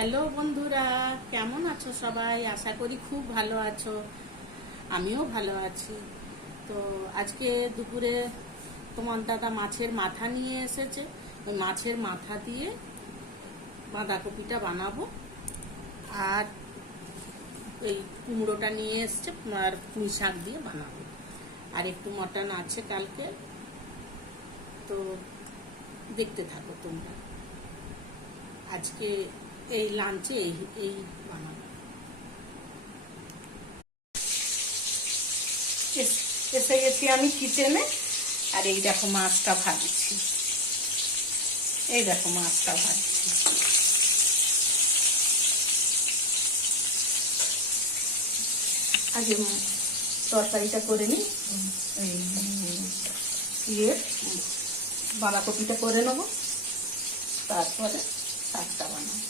Hello বন্ধুরা, কেমন আছো সবাই? আশা করি খুব ভালো আছো। আমিও ভালো আছি। তো আজকে দুপুরে তোমার দাদা মাছের মাথা নিয়ে এসেছে। ওই মাছের মাথা দিয়ে বাঁধাকপিটা বানাবো। আর এই কুমড়োটা নিয়ে এসছে, আর পুঁই শাক দিয়ে বানাবো। আর একটু মটন আছে কালকে। তো দেখতে থাকো তোমরা। আজকে এই লাঞ্চে এই বানাবো। এসে গেছি আমি কিচেনে। আর এই দেখো মাছটা ভাজছি। এই দেখো মাছটা ভাজছি। আগে তরকারিটা করে নিই। এই বাঁধাকপিটা করে নেবো, তারপরে শাকটা বানাবো।